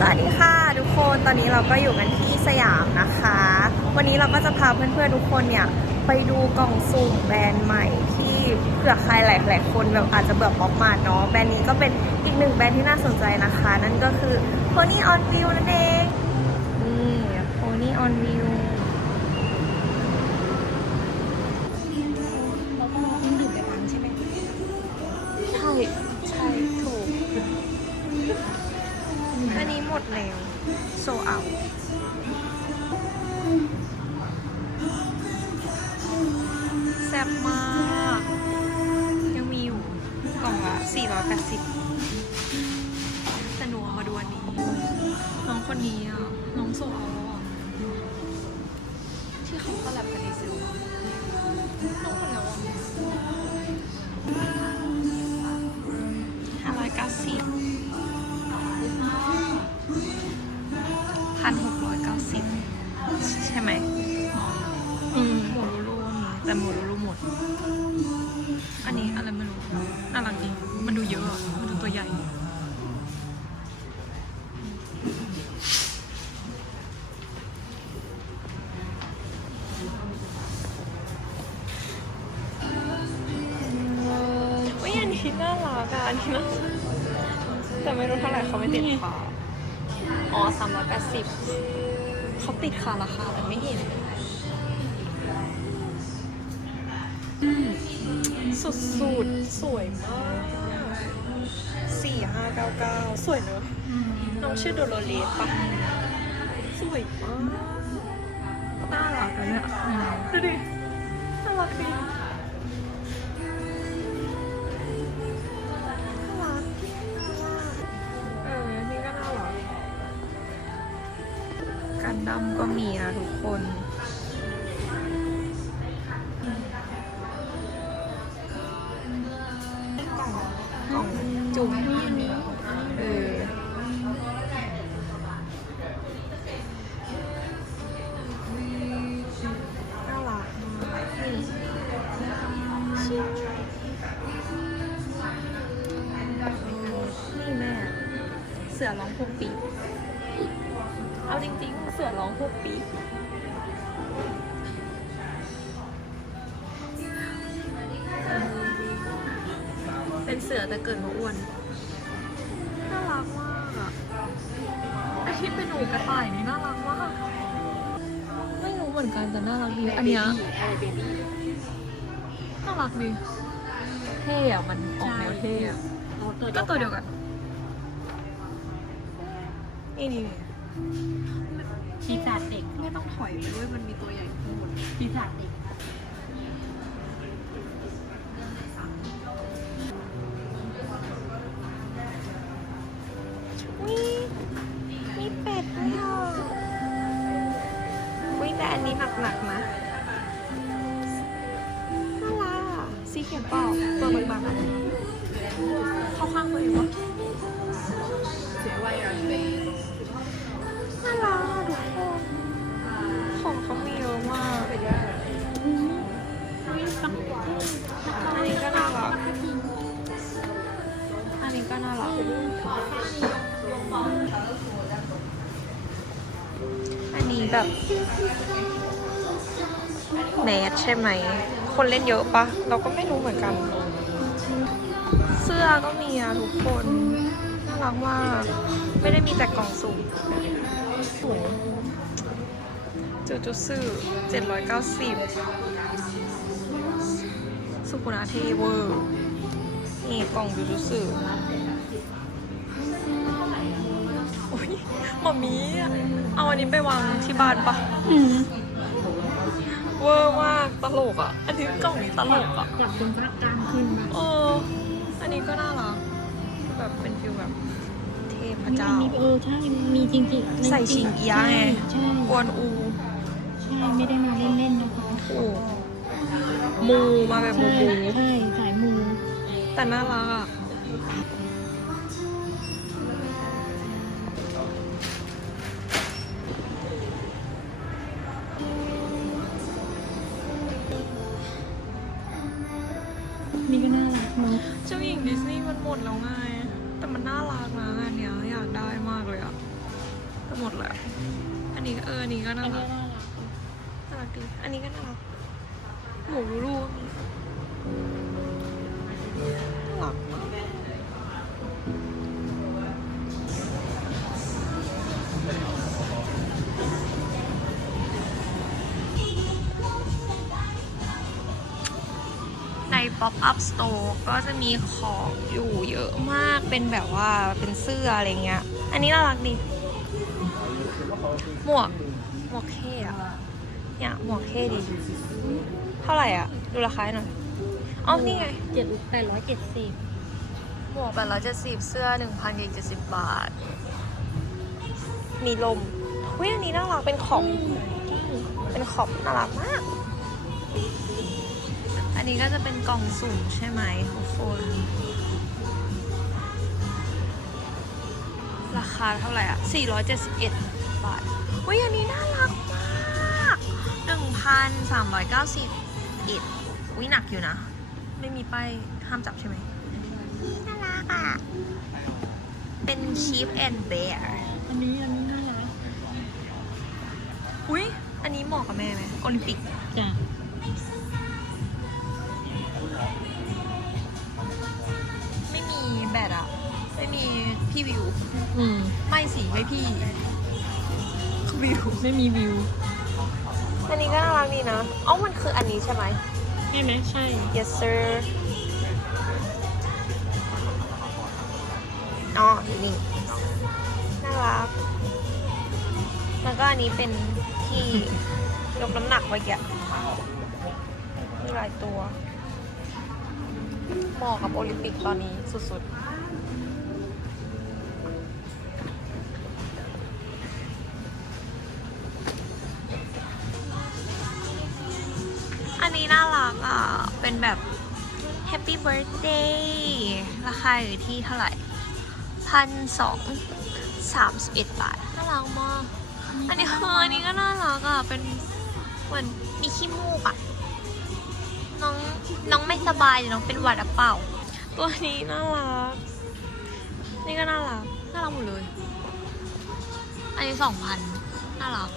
สวัสดีค่ะทุกคนตอนนี้เราก็อยู่กันที่สยามนะคะ วันนี้เราก็จะพาเพื่อนๆทุกคนเนี่ยไปดูกล่องสุ่มแบรนด์ใหม่ที่เผื่อใครหลายๆคนแบบอาจจะเบื่อป๊อปมาร์ทเนาะแบรนด์นี้ก็เป็นอีกหนึ่งแบรนด์ที่น่าสนใจนะคะ นั่นก็คือ Pony on View นั่นเองนี่ Pony on View อันนี้หมดแล้ว โซเอาแซ่บมาก ยังมีอยู่กล่องละ480แต่หนูเอามาดูอันนี้ น้องคนนี้อะ น้องโซเอา หมด อันนี้อะไรไม่รู้น่ารักดีมันดูเยอะ มันดูตัวใหญ่ อุ้ยอันนี้น่ารักอะอันนี้น่าแต่ไม่รู้เท่าไหร่เขาไม่ติดขาอ๋อสามร้อยแปดสิบเขาติดขาราคาแต่ไม่เห็น สุดสุดๆสวยมากสี่ห้าเก้าเก้าสวยเนอะน้องชื่อโดโรเลสปะสวยมากน่ารักอะเนี่ยดูดิน่ารักดีน่ารักเออนี่ก็น่ารักกันดั้มก็มีนะทุกคน จุ่มเออน่ารักนี่ชินี่แม่ เสือร้องหกปี เอาจริงๆ เสือร้องหกปี เป็นเสือแต่เกิดมาอ้วน น่ารักมากอะไอที่เป็นหนูกระต่ายนี่น่ารักมาก ไม่รู้เหมือนกันแต่น่ารักดี อันเนี้ยอะไรเบบี้น่ารักดี เท่อะมันออกแนวเท่อะเอาตัวก็ตัวเดียวกัน นี่นี่ปีศาจเด็ก ไม่ต้องถอยไปด้วยมันมีตัวใหญ่ข้างบนปีศาจเด็ก ตัวบางๆอะเข้าข้างตัวเองวะเสียวัยอะเบน่ารักทุกคนของเขามีเยอะมากองอันนี้ก็น่ารักอันนี้ก็น่ารักอันนี้แบบแมสใช่ไหม คนเล่นเยอะปะ เราก็ไม่รู้เหมือนกัน เสื้อก็มีอะทุกคนน่ารักมาก ไม่ได้มีแต่กล่องสุ่มสูงจูจูซื่อเจ็ดร้อยเก้าสิบสุกุนาเทเวอร์นี่กล่องจูจูซื่อโอ้ยหมามีอะเอาอันนี้ไปวางที่บ้านปะเวอร์มากตลกอะ อันนี้กล่องนี้ตลกอะอยากเป็นพระกลางขึ้นมาเออ อันนี้ก็น่ารักแบบเป็นฟิลแบบเทพเจ้า มีเออใช่ มีจริงๆใส่ชิงเอียะไงใช่กวนอู ใช่ไม่ได้มาเล่นๆนะคะโอ้มูมาแบบใช่มูมูใช่สายมูแต่น่ารักอะ มันหมดแล้วไง แต่มันน่ารักนะงานเนี้ยอยากได้มากเลยอะหมดแล้ว อันนี้ก็เอออันนี้ก็อัน่านรันี้กน่ารักน่ารักดี อันนี้ก็น่ารัก หมูรูรูน่ารักมาก ใน Pop Up Store ก็จะมีของอยู่เยอะมากเป็นแบบว่าเป็นเสื้ออะไรเงี้ย อันนี้น่ารักดี หมวก หมวกเท่อะเนี่ยหมวกเท่ดี เท่าไหร่อะดูราคาให้หน่อยอ๋อนี่ไงเจ็ดแปดร้อยเจ็ดสิบหมวกแปดร้อยเจ็ดสิบเสื้อหนึ่งพันเจ็ดสิบบาท มีลมวิอันนี้น่ารักเป็นขอบเป็นขอบน่ารักมาก อันนี้ก็จะเป็นกล่องสุ่มใช่ไหมทุกคน ราคาเท่าไหร่อะ 471 บาทวิอันนี้น่ารักมาก 1,391วิหนักอยู่นะ ไม่มีป้ายห้ามจับใช่ไหมน่ารักอะ เป็น Sheep and Bear อันนี้อันนี้น่ารัก อุ้ยอันนี้เหมาะกับแม่ไหมโอลิมปิกจ้ะ พี่วิว อืม ไม่สิไม่พี่ วิว ไม่มีวิวอันนี้ก็น่ารักดีนะอ๋อมันคืออันนี้ใช่ไหม ใช่ไหมใช่ yes sir อ๋ออยู่นี่ น่ารัก แล้วก็อันนี้เป็นที่ยกน้ำหนักไว้แกมีหลายตัวเหมาะกับโอลิมปิกตอนนี้สุดๆ เป็นแบบ Happy Birthday ราคาอยู่ที่เท่าไหร่พันสองสามสิบเอ็ดบาทน่ารักมากอันนี้คืออันนี้ก็น่ารักอะ เป็นเหมือนมีขี้มูกอะ น้องน้องไม่สบายหรือน้องเป็นหวัดอะเปล่า ตัวนี้น่ารัก นี่ก็น่ารัก น่ารักหมดเลย อันนี้สองพันน่ารัก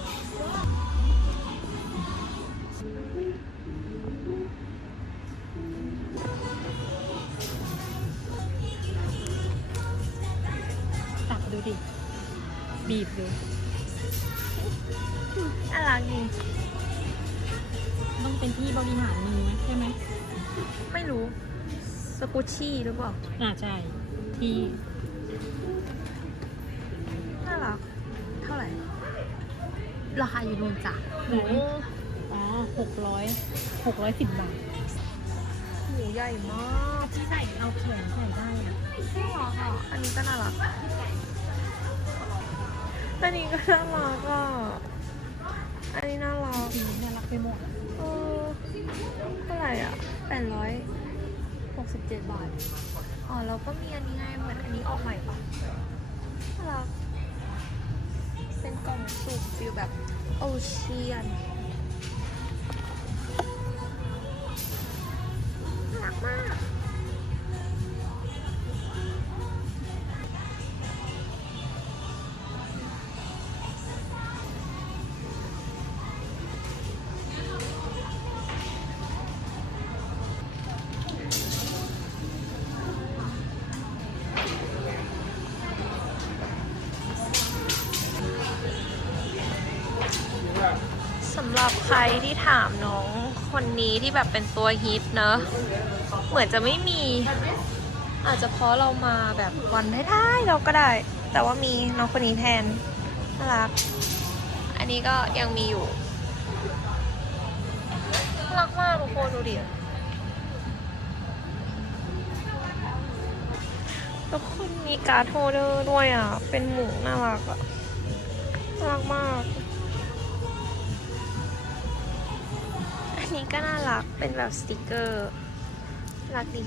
บีบดูน่ารักดีต้องเป็นที่บริหารมือไหมใช่ไหมไม่รู้ สกุชชี่หรือเปล่า อ่าใช่ ที่น่ารัก เท่าไหร่ ราคาอยู่นู่นจ้ะหมูอ๋อหกร้อยหกร้อยสิบบาทหมูใหญ่มาก ที่ใส่เอาแขนใส่ได้อะน่ารักอะอันนี้ก็น่ารัก อันนี้ก็น่ารักอะ อันนี้น่ารักสีน่ารักไปหมดเออเท่าไหร่อะแปดร้อยหกสิบเจ็ดบาท อ๋อแล้วก็มีอันนี้ไงเหมือนอันนี้ออกใหม่ปะน่ารัก เป็นกล่องสูบฟิลแบบโอเชียนน่ารักมาก สำหรับใครที่ถามน้องคนนี้ที่แบบเป็นตัวฮิตเนอะเหมือนจะไม่มี อาจจะเพราะเรามาแบบวันท้ายๆเราก็ได้ แต่ว่ามีน้องคนนี้แทนน่ารัก อันนี้ก็ยังมีอยู่น่ารักมากทุกคนดูดิทุกคนมีการ์ดโฮเดอร์ด้วยอะ เป็นหมูน่ารักอะ น่ารักมาก นี้ก็น่ารัก เป็นแบบสติกเกอร์รักดี